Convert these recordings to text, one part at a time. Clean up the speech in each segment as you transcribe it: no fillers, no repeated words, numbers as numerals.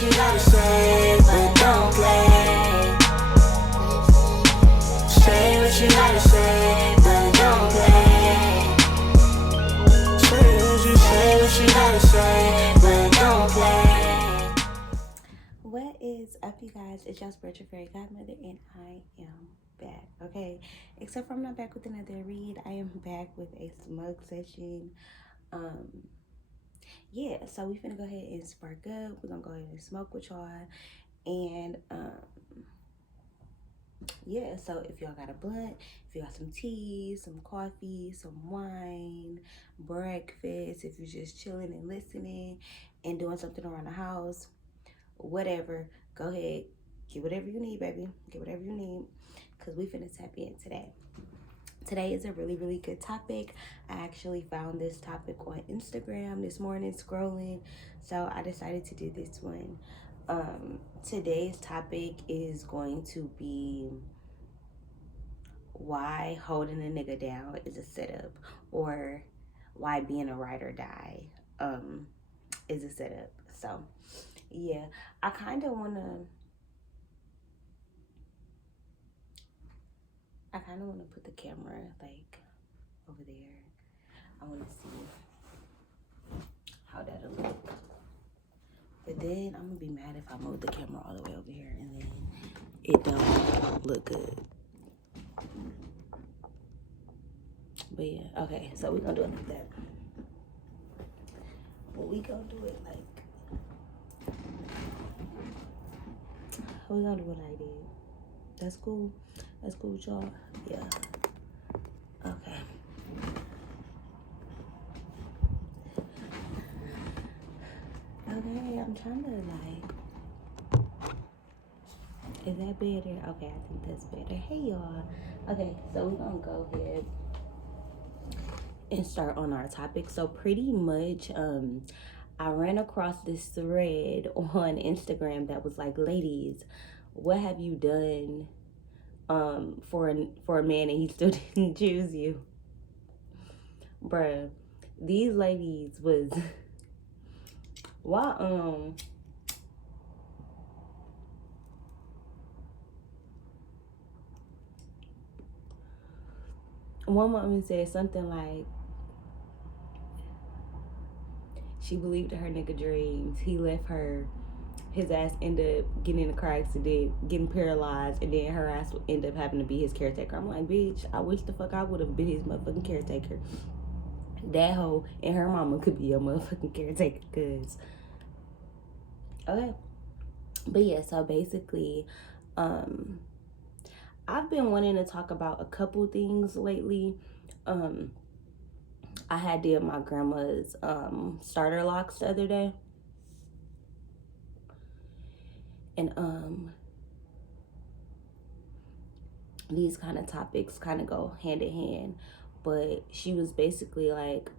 what you gotta say, but don't play. Say what you gotta say, but don't play. Say what you gotta say, but don't play. What is up, you guys? It's your spiritual fairy godmother, and I am back. Okay, except for I'm not back with another read. I am back with a smug session. Yeah, so we finna go ahead and spark up. We're gonna go ahead and smoke with y'all, and yeah, so if y'all got a blunt, if you got some tea, some coffee, some wine, breakfast, if you're just chilling and listening and doing something around the house, whatever, go ahead, get whatever you need, baby. Get whatever you need, because we finna tap in today. Today is a really, really good topic. I actually found this topic on Instagram this morning scrolling, so I decided to do this one. Today's topic is going to be why holding a nigga down is a setup, or why being a ride or die is a setup. So yeah, I kind of want to put the camera like over there. I want to see how that'll look. But then I'm gonna be mad if I move the camera all the way over here and then it don't look good. But yeah, okay, so we're gonna do it like that. But we gonna do it like, we gonna do it like that. That's cool? That's cool with y'all? Yeah. Okay. Okay, I'm trying to like, is that better? Okay, I think that's better. Hey y'all. Okay, so we're gonna go ahead and start on our topic. So pretty much, I ran across this thread on Instagram that was like, ladies, what have you done for a man and he still didn't choose you? Bruh, these ladies was why one woman said something like, she believed in her nigga dreams. He left her. His ass ended up getting in a car accident, getting paralyzed, and then her ass would end up having to be his caretaker. I'm like, bitch, I wish the fuck I would have been his motherfucking caretaker. That hoe and her mama could be a motherfucking caretaker, cause okay. But yeah, so basically, I've been wanting to talk about a couple things lately. I had did my grandma's starter locks the other day. And these kind of topics kind of go hand in hand. But she was basically like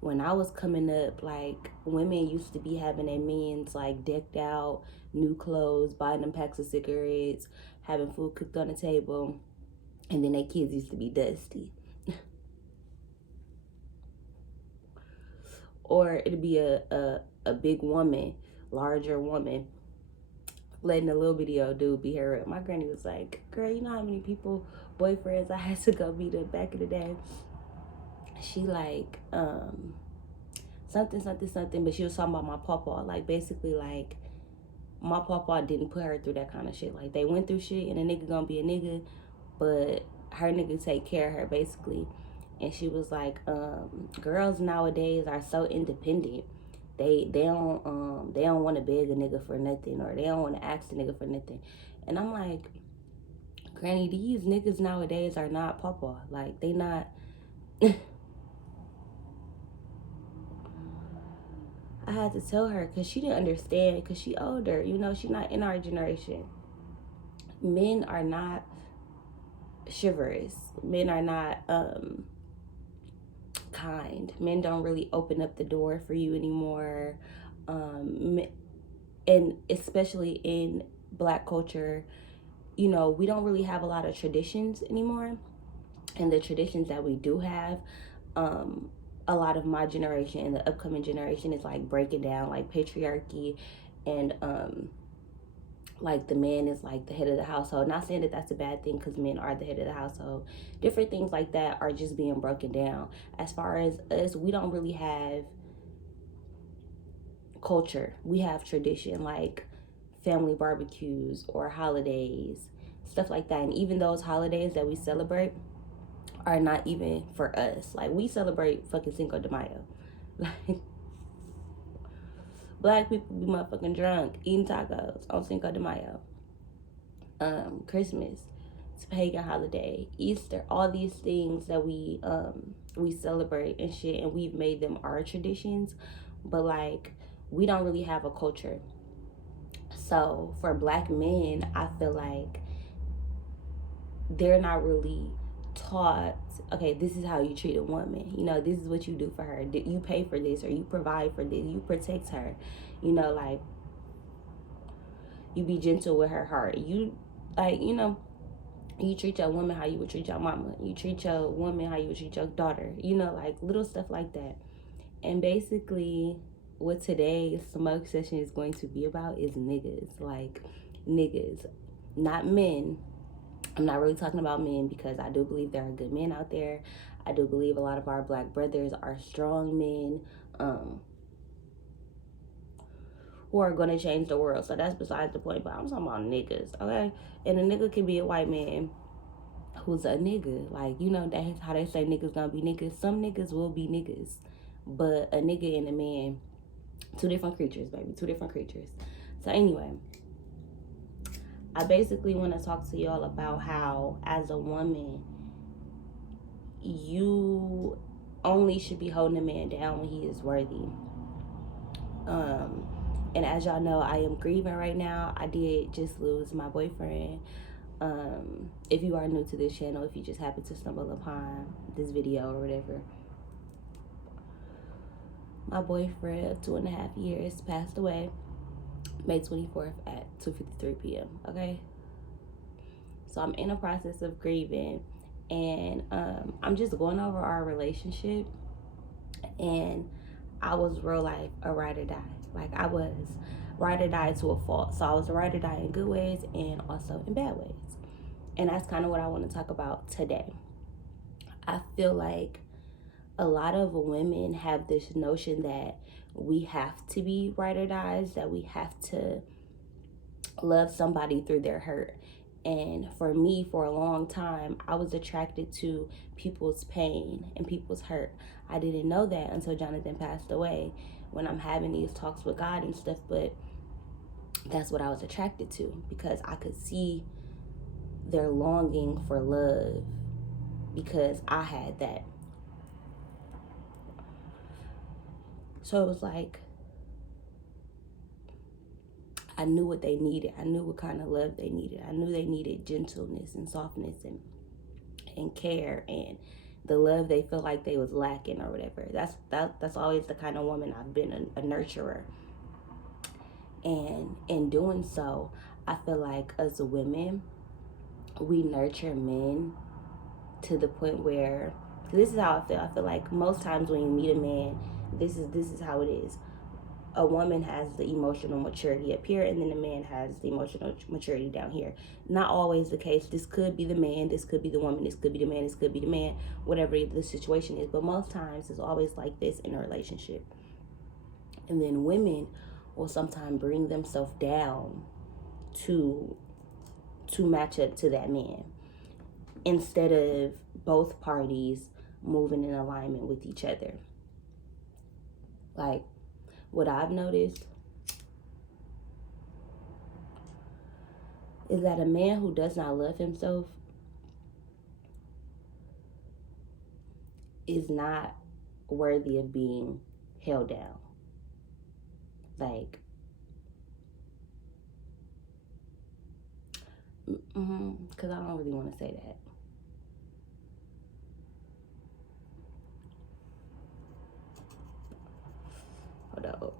when I was coming up, like, women used to be having their men's like decked out, new clothes, buying them packs of cigarettes, having food cooked on the table, and then their kids used to be dusty. Or it'd be a big woman, larger woman, letting a little bitty old dude beat her up. My granny was like, girl, you know how many people, boyfriends I had to go beat up back in the day? She like, something, but she was talking about my pawpaw. Like, basically, like, my pawpaw didn't put her through that kind of shit. Like, they went through shit, and a nigga gonna be a nigga, but her nigga take care of her, basically. And she was like, girls nowadays are so independent. They don't want to beg a nigga for nothing, or they don't want to ask a nigga for nothing. And I'm like, granny, these niggas nowadays are not pawpaw. Like, they not. I had to tell her, because she didn't understand, because she older, you know, she not in our generation. Men are not chivalrous. Men are not kind. Men don't really open up the door for you anymore. And especially in Black culture, you know, we don't really have a lot of traditions anymore. And the traditions that we do have, a lot of my generation and the upcoming generation is like breaking down like patriarchy and like the man is like the head of the household. Not saying that that's a bad thing, because men are the head of the household. Different things like that are just being broken down. As far as us, we don't really have culture. We have tradition, like family barbecues or holidays, stuff like that. And even those holidays that we celebrate are not even for us. Like, we celebrate fucking Cinco de Mayo. Like, black people be motherfucking drunk eating tacos on Cinco de Mayo. Christmas, it's a pagan holiday. Easter, all these things that we celebrate and shit, and we've made them our traditions, but like, we don't really have a culture. So for black men, I feel like they're not really taught, okay, this is how you treat a woman. You know, this is what you do for her. You pay for this, or you provide for this. You protect her. You know, like, you be gentle with her heart. You, like, you know, you treat your woman how you would treat your mama. You treat your woman how you would treat your daughter. You know, like, little stuff like that. And basically, what today's smoke session is going to be about is niggas. Like, niggas, not men. I'm not really talking about men, because I do believe there are good men out there. I do believe a lot of our black brothers are strong men who are going to change the world. So that's besides the point. But I'm talking about niggas, okay? And a nigga can be a white man who's a nigga. Like, you know, that's how they say niggas gonna be niggas. Some niggas will be niggas. But a nigga and a man, two different creatures, baby. Two different creatures. So anyway, I basically want to talk to y'all about how, as a woman, you only should be holding a man down when he is worthy. And as y'all know, I am grieving right now. I did just lose my boyfriend. If you are new to this channel, if you just happen to stumble upon this video or whatever, my boyfriend of 2.5 years passed away May 24th at 2:53 p.m. Okay, so I'm in a process of grieving, and I'm just going over our relationship. And I was real life a ride or die. Like, I was ride or die to a fault. So I was a ride or die in good ways and also in bad ways. And that's kind of what I want to talk about today. I feel like a lot of women have this notion that we have to be ride or dies, that we have to love somebody through their hurt. And for me, for a long time, I was attracted to people's pain and people's hurt. I didn't know that until Jonathan passed away, when I'm having these talks with God and stuff. But that's what I was attracted to, because I could see their longing for love, because I had that. So it was like, I knew what they needed. I knew what kind of love they needed. I knew they needed gentleness and softness and care, and the love they feel like they was lacking or whatever. That's always the kind of woman I've been, a nurturer. And in doing so, I feel like as women, we nurture men to the point where, this is how I feel. I feel like most times when you meet a man, this is how it is. A woman has the emotional maturity up here, and then the man has the emotional maturity down here. Not always the case. This could be the man, this could be the woman, this could be the man, this could be the man, whatever the situation is. But most times it's always like this in a relationship. And then women will sometimes bring themselves down to match up to that man, instead of both parties moving in alignment with each other. Like, what I've noticed is that a man who does not love himself is not worthy of being held down. Like, because I don't really want to say that. Hold up.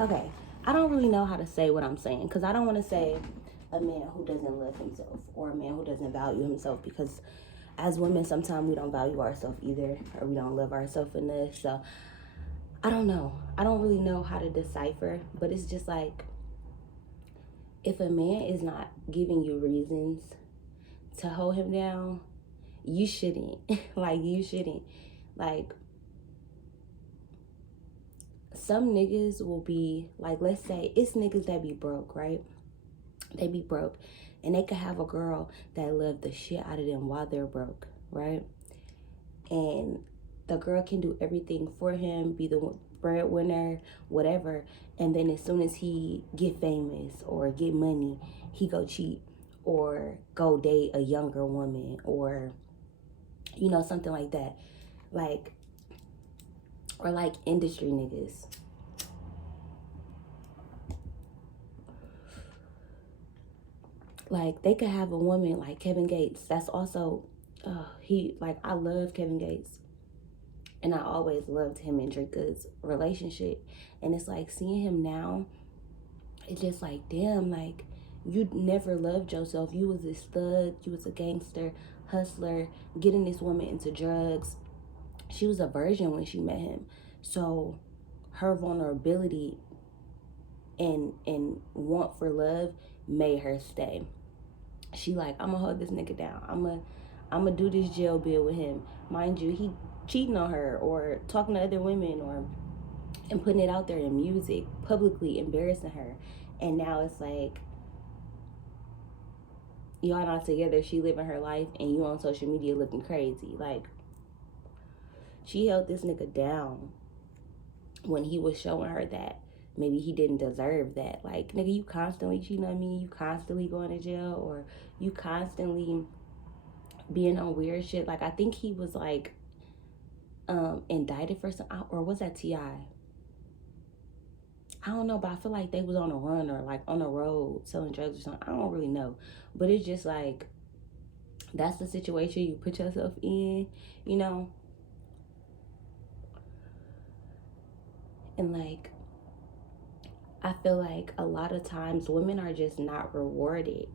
okay, I don't really know how to say what I'm saying, because I don't want to say a man who doesn't love himself or a man who doesn't value himself, because as women, sometimes we don't value ourselves either, or we don't love ourselves enough. So I don't know. I don't really know how to decipher, but it's just like, if a man is not giving you reasons to hold him down, you shouldn't. Like, you shouldn't. Like, some niggas will be, like, let's say it's niggas that be broke, right? They be broke, and they could have a girl that love the shit out of them while they're broke, right? And the girl can do everything for him, be the breadwinner, whatever. And then as soon as he get famous or get money, he go cheat or go date a younger woman, or, you know, something like that. Like, or like industry niggas. Like, they could have a woman like Kevin Gates. That's also, I love Kevin Gates. And I always loved him and Drika's relationship. And it's like, seeing him now, it's just like, damn, like, you never loved yourself. You was this thug, you was a gangster, hustler, getting this woman into drugs. She was a virgin when she met him. So her vulnerability and want for love made her stay. She like, I'm gonna hold this nigga down. I'm gonna do this jail bill with him. Mind you, he cheating on her or talking to other women, or and putting it out there in music, publicly embarrassing her. And now it's like, y'all not together, she living her life, and you on social media looking crazy. Like, she held this nigga down when he was showing her that maybe he didn't deserve that. Like, nigga, you constantly cheating on me, you constantly going to jail, or you constantly being on weird shit. Like, I think he was like indicted for some, or was that T.I.? I don't know, but I feel like they was on a run or like on the road selling drugs or something. I don't really know. But it's just like, that's the situation you put yourself in, you know? And like, I feel like a lot of times women are just not rewarded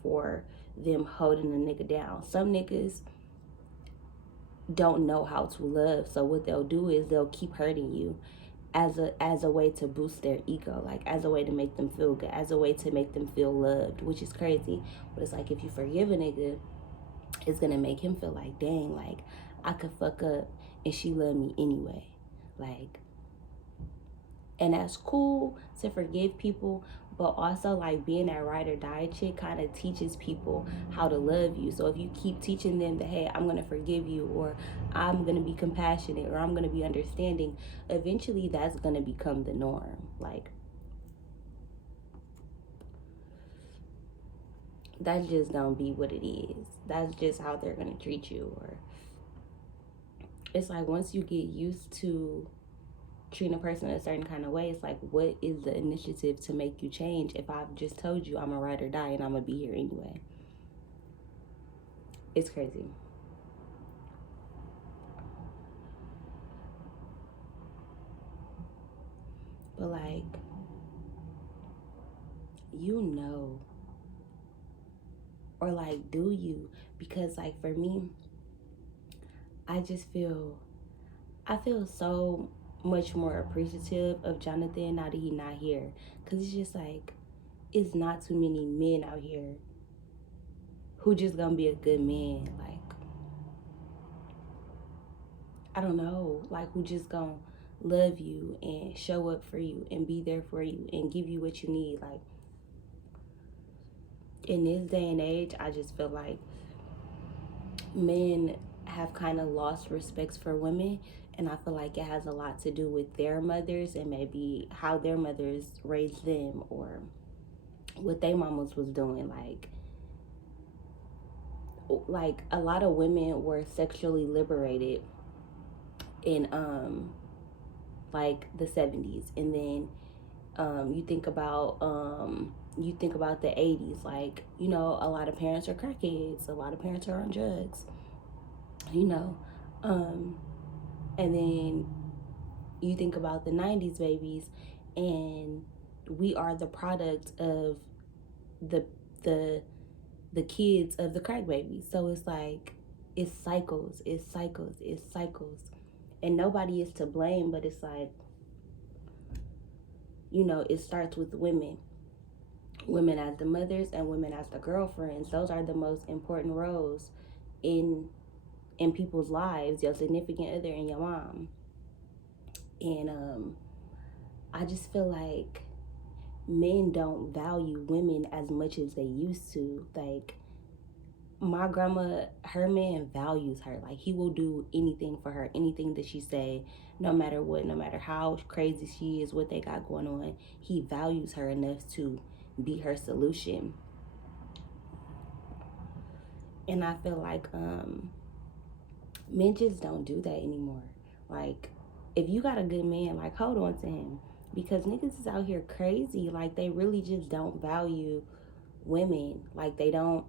for them holding a nigga down. Some niggas don't know how to love, so what they'll do is they'll keep hurting you as a way to boost their ego, like as a way to make them feel good, as a way to make them feel loved, which is crazy. But it's like, if you forgive a nigga, it's gonna make him feel like, dang, like, I could fuck up and she love me anyway. Like, and that's cool to forgive people, but also, like, being that ride or die chick kind of teaches people how to love you. So if you keep teaching them that, hey, I'm gonna forgive you, or I'm gonna be compassionate, or I'm gonna be understanding, eventually that's gonna become the norm. Like, that's just gonna be what it is. That's just how they're gonna treat you. Or it's like, once you get used to treating a person a certain kind of way, it's like, what is the initiative to make you change if I've just told you I'm a ride or die and I'm gonna be here anyway? It's crazy. But like, you know, or like, do you? Because like, for me, I feel so much more appreciative of Jonathan now that he's not here. Because it's just like, it's not too many men out here who just gonna be a good man. Like, I don't know, like, who just gonna love you and show up for you and be there for you and give you what you need. Like, in this day and age, I just feel like men have kind of lost respect for women, and I feel like it has a lot to do with their mothers and maybe how their mothers raised them, or what their mamas was doing. Like a lot of women were sexually liberated in like the 70s, and then you think about the 80s, like, you know, a lot of parents are crackheads, a lot of parents are on drugs, you know, and then you think about the 90s babies, and we are the product of the the the kids of the crack babies. So it's like, it's cycles, it's cycles, it's cycles. And nobody is to blame, but it's like, you know, it starts with women. Women as the mothers and women as the girlfriends. Those are the most important roles in people's lives, your significant other and your mom. And I just feel like men don't value women as much as they used to. Like, my grandma, her man values her. Like, he will do anything for her, anything that she say, no matter what, no matter how crazy she is, what they got going on. He values her enough to be her solution. And I feel like men just don't do that anymore. Like, if you got a good man, like, hold on to him, because niggas is out here crazy. Like, they really just don't value women. Like, they don't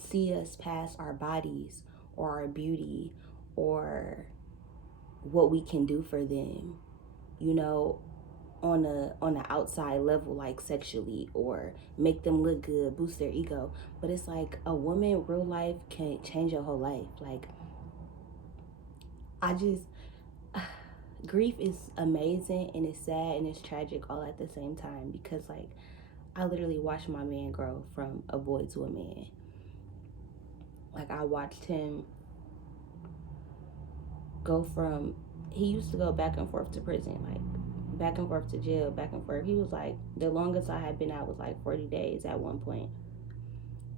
see us past our bodies or our beauty or what we can do for them, you know, on a outside level, like sexually, or make them look good, boost their ego. But it's like, a woman real life can change your whole life. Like, I just grief is amazing and it's sad and it's tragic all at the same time, because like, I literally watched my man grow from a boy to a man. Like, I watched him go from, he used to go back and forth to prison, like back and forth to jail, back and forth. He was like, the longest I had been out was like 40 days at one point.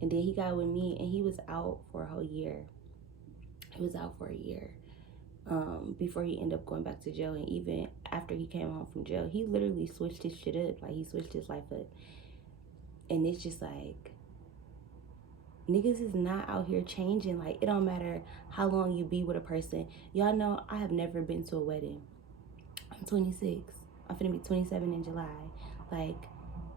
And then he got with me and he was out for a whole year. He was out for a year before he ended up going back to jail. And even after he came home from jail, he literally switched his shit up. Like, he switched his life up. And it's just like, niggas is not out here changing. Like, it don't matter how long you be with a person. Y'all know I have never been to a wedding. I'm 26. I'm finna be 27 in July. Like,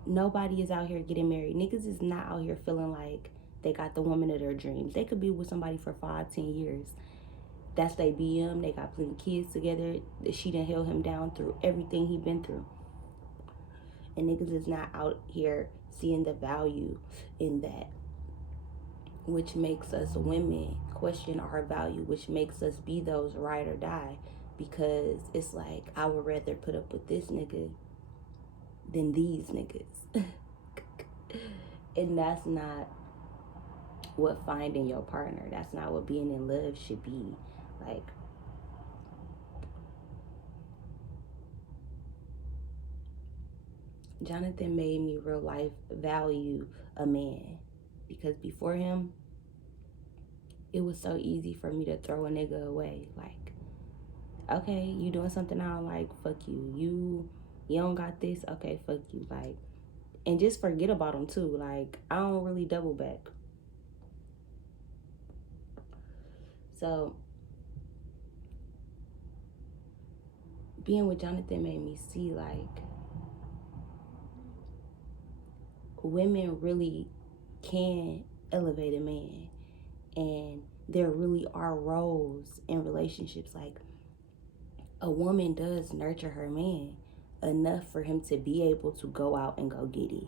nobody is out here getting married. Niggas is not out here feeling like they got the woman of their dreams. They could be with somebody for 5-10 years. That's they BM. They got plenty of kids together. She done held him down through everything he been through. And niggas is not out here seeing the value in that, which makes us women question our value, which makes us be those ride or die. Because it's like, I would rather put up with this nigga than these niggas. And that's not what finding your partner, that's not what being in love should be. Like, Jonathan made me real life value a man, because before him, it was so easy for me to throw a nigga away. Like, okay, you doing something I don't like, fuck you. You don't got this, okay, fuck you. Like, and just forget about him too. Like, I don't really double back. So being with Jonathan made me see, like, women really can elevate a man, and there really are roles in relationships. Like, a woman does nurture her man enough for him to be able to go out and go get it.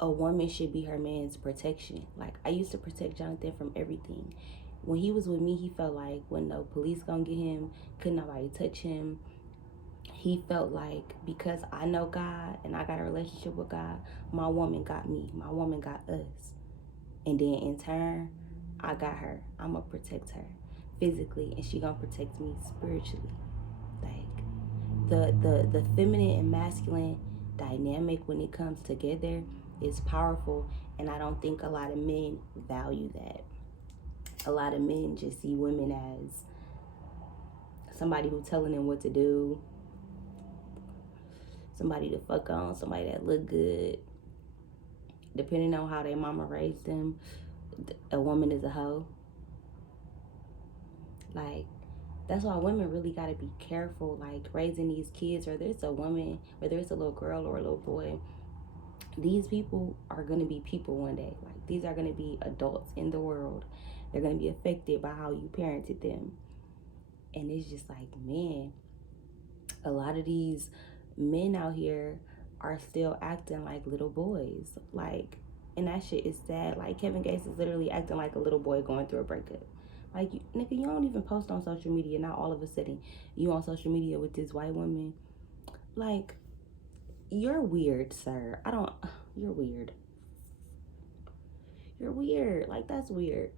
A woman should be her man's protection. Like, I used to protect Jonathan from everything. When he was with me, he felt like when no police gonna get him, couldn't nobody touch him. He felt like, because I know God and I got a relationship with God, my woman got me, my woman got us. And then in turn, I got her. I'm gonna protect her physically, and she gonna protect me spiritually. Like, the feminine and masculine dynamic, when it comes together, is powerful. And I don't think a lot of men value that. A lot of men just see women as somebody who's telling them what to do, somebody to fuck on, somebody that look good. Depending on how their mama raised them, a woman is a hoe. Like, that's why women really got to be careful, like, raising these kids, whether it's a woman, whether it's a little girl or a little boy. These people are going to be people one day. Like, these are going to be adults in the world. They're going to be affected by how you parented them. And it's just like, man, a lot of these men out here are still acting like little boys. Like, and that shit is sad. Like, Kevin Gates is literally acting like a little boy going through a breakup. Like, nigga, you don't even post on social media. Now all of a sudden you on social media with this white woman. Like, you're weird, sir. You're weird. You're weird. Like, that's weird.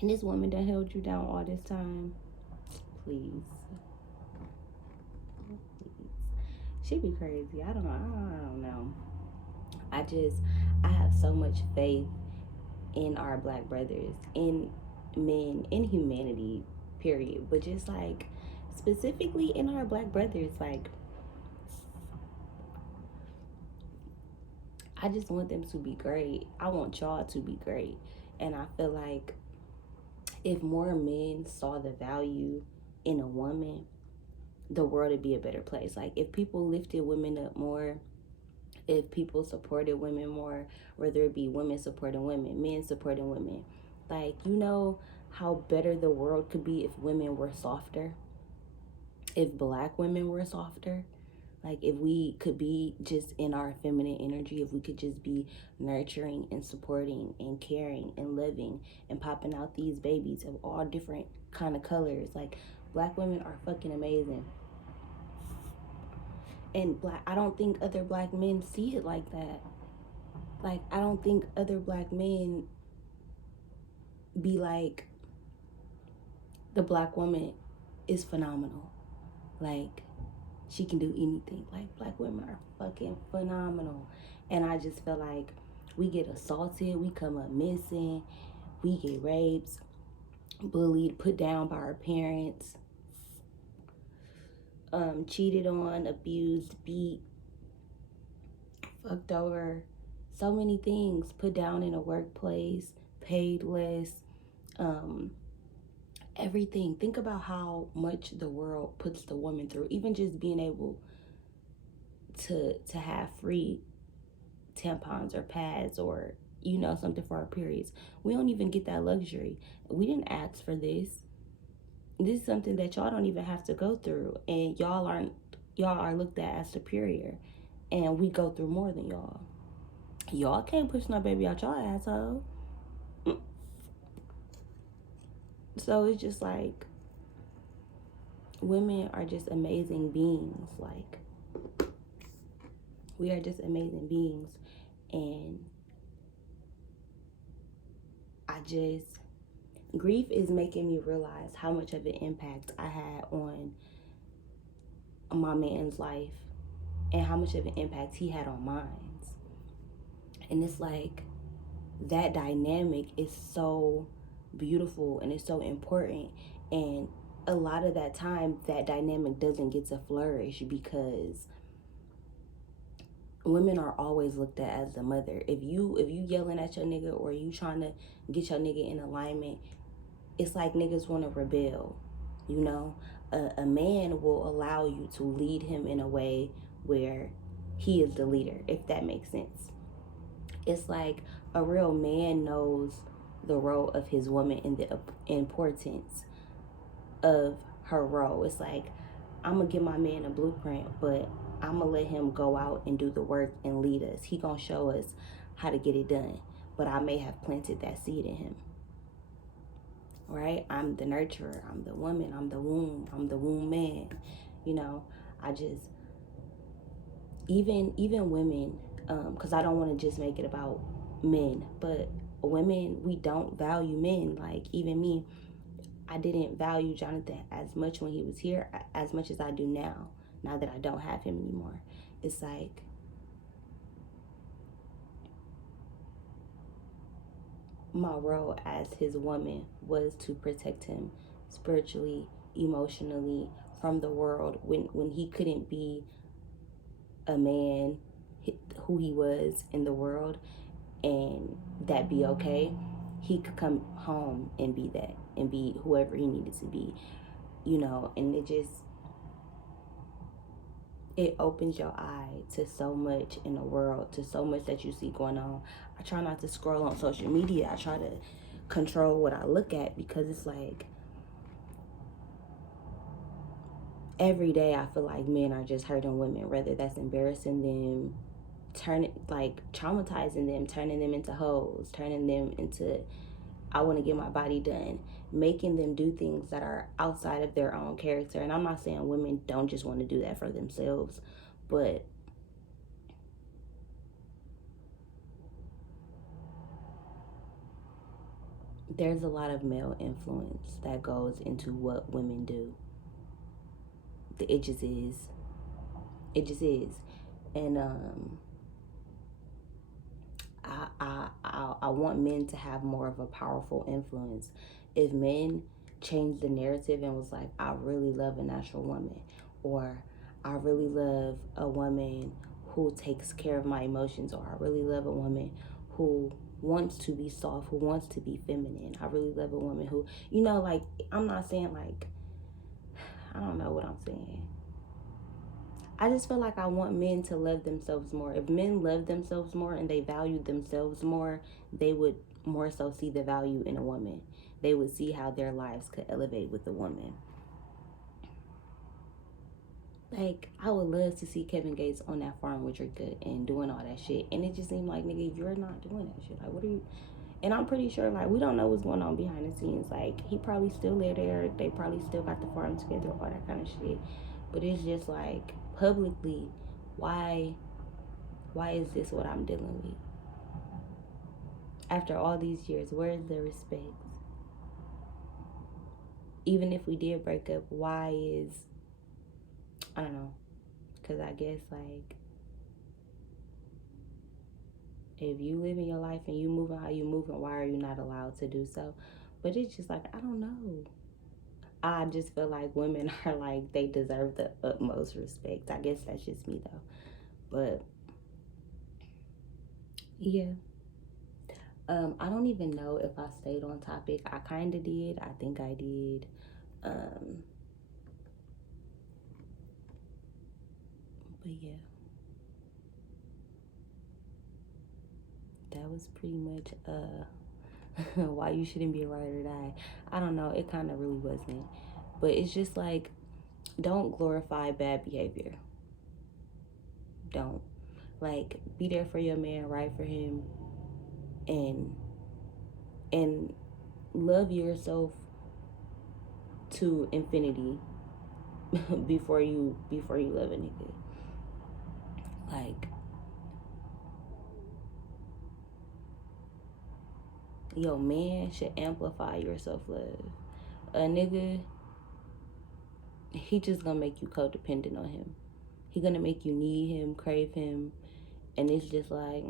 And this woman that held you down all this time, please. She be crazy. I don't know. I have so much faith in our black brothers, in men, in humanity, period. But just like specifically in our black brothers, like I just want them to be great. I want y'all to be great. And I feel like if more men saw the value in a woman, the world would be a better place. Like if people lifted women up more, if people supported women more, whether it be women supporting women, men supporting women, like, you know how better the world could be if women were softer, if black women were softer. Like if we could be just in our feminine energy, if we could just be nurturing and supporting and caring and loving and popping out these babies of all different kind of colors. Like black women are fucking amazing. And I don't think other black men see it like that. Like I don't think other black men be like, the black woman is phenomenal. Like she can do anything. Like black women are fucking phenomenal. And I just feel like we get assaulted, we come up missing, we get raped, bullied, put down by our parents, cheated on, abused, beat, fucked over, so many things, put down in a workplace, paid less, everything. Think about how much the world puts the woman through. Even just being able to have free tampons or pads or something for our periods. We don't even get that luxury. We didn't ask for this. This is something that y'all don't even have to go through, and y'all are looked at as superior, and we go through more than y'all. Y'all can't push no baby out y'all asshole. So it's just like, women are just amazing beings. Like, we are just amazing beings. And grief is making me realize how much of an impact I had on my man's life and how much of an impact he had on mine. And it's like, that dynamic is so beautiful and it's so important. And a lot of that time, that dynamic doesn't get to flourish because women are always looked at as the mother. If you yelling at your nigga or you trying to get your nigga in alignment, it's like niggas want to rebel. A man will allow you to lead him in a way where he is the leader, if that makes sense. It's like a real man knows the role of his woman and the importance of her role. It's like, I'm gonna give my man a blueprint, but I'm gonna let him go out and do the work and lead us. He gonna show us how to get it done, but I may have planted that seed in him. Right? I'm the nurturer, I'm the woman, I'm the womb man. I just, even women, because I don't want to just make it about men, but women, we don't value men. Like, even me, I didn't value Jonathan as much when he was here as much as I do now that I don't have him anymore. It's like, my role as his woman was to protect him spiritually, emotionally, from the world when he couldn't be a man who he was in the world, and that be okay. He could come home and be that, and be whoever he needed to be, and it opens your eye to so much in the world, to so much that you see going on. I try not to scroll on social media. I try to control what I look at, because it's like, every day I feel like men are just hurting women, whether that's embarrassing them, traumatizing them, turning them into hoes, turning them into, I want to get my body done, making them do things that are outside of their own character. And I'm not saying women don't just want to do that for themselves, but there's a lot of male influence that goes into what women do. It just is. It just is. And I want men to have more of a powerful influence. If men changed the narrative and was like, I really love a natural woman, or I really love a woman who takes care of my emotions, or I really love a woman who wants to be soft, who wants to be feminine. I really love a woman who, like, I'm not saying like, I don't know what I'm saying. I just feel like I want men to love themselves more. If men love themselves more and they value themselves more, they would more so see the value in a woman. They would see how their lives could elevate with a woman. Like, I would love to see Kevin Gates on that farm with Drika and doing all that shit. And it just seemed like, nigga, you're not doing that shit. Like, what are you? And I'm pretty sure, like, we don't know what's going on behind the scenes. Like, he probably still live there. They probably still got the farm together, all that kind of shit. But it's just like, publicly, why is this what I'm dealing with? After all these years, where is the respect? Even if we did break up, why is, I don't know, because I guess, like, if you live in your life and you moving how you moving, why are you not allowed to do so? But it's just like, I don't know. I just feel like women are like, they deserve the utmost respect. I guess that's just me though. But yeah. I don't even know if I stayed on topic. I kind of did. I think I did. But yeah. That was pretty much why you shouldn't be a ride or die. I don't know. It kind of really wasn't. But it's just like, don't glorify bad behavior. Don't. Like, be there for your man, ride for him, and love yourself to infinity before you love a nigga. Like, your man should amplify your self-love. A nigga, he just gonna make you codependent on him. He gonna make you need him, crave him, and it's just like,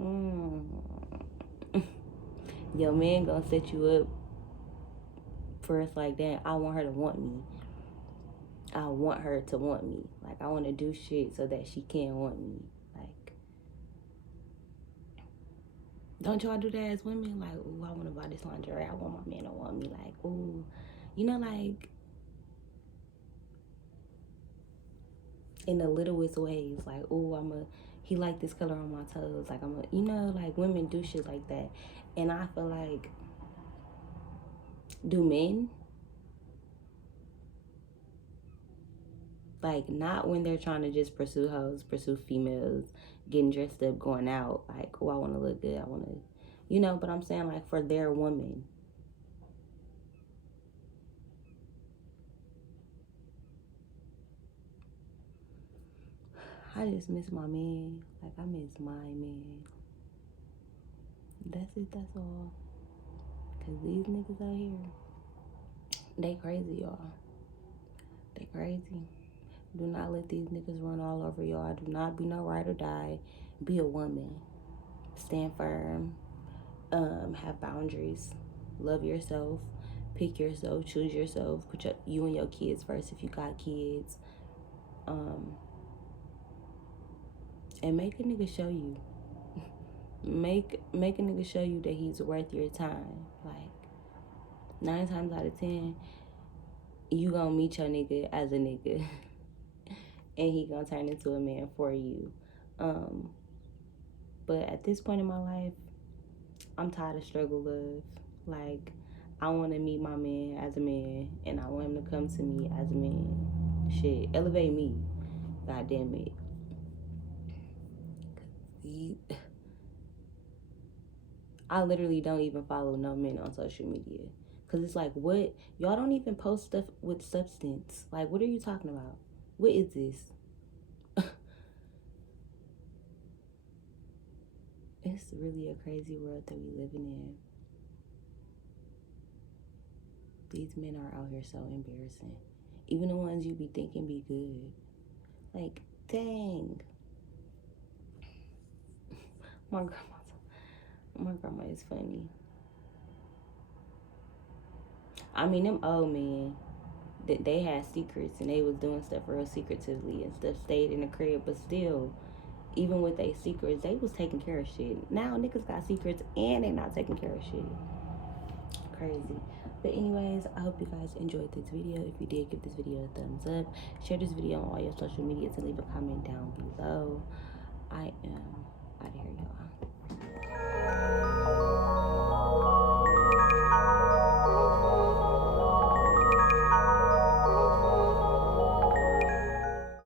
your man gonna set you up for, it's like, damn, I want her to want me. I want her to want me. Like, I want to do shit so that she can want me. Like, don't y'all do that as women? Like, ooh, I want to buy this lingerie. I want my man to want me. Like, ooh, like, in the littlest ways. Like, ooh, he like this color on my toes. Like, like, women do shit like that. And I feel like, do men? Like, not when they're trying to just pursue hoes, pursue females, getting dressed up, going out. Like, oh, I want to look good. I want to, but I'm saying, like, for their woman. I just miss my man. Like, I miss my man. That's it. That's all. Because these niggas out here, they crazy, y'all. They crazy. Do not let these niggas run all over y'all. Do not be no ride or die. Be a woman. Stand firm. Have boundaries. Love yourself. Pick yourself. Choose yourself. Put you and your kids first if you got kids. And make a nigga show you. Make a nigga show you that he's worth your time. Like, 9 times out of 10, you gonna meet your nigga as a nigga. And he gonna turn into a man for you. But at this point in my life, I'm tired of struggle love. Like, I want to meet my man as a man, and I want him to come to me as a man. Shit, elevate me. God damn it. I literally don't even follow no men on social media. Because it's like, what? Y'all don't even post stuff with substance. Like, what are you talking about? What is this? It's really a crazy world that we living in. These men are out here so embarrassing. Even the ones you be thinking be good. Like, dang. My grandma is funny. I mean, them old men, they had secrets and they was doing stuff real secretively and stuff stayed in the crib, but still, even with their secrets, they was taking care of shit. Now niggas got secrets and they not taking care of shit. Crazy. But anyways, I hope you guys enjoyed this video. If you did, give this video a thumbs up. Share this video on all your social medias and leave a comment down below. I am out of here, y'all.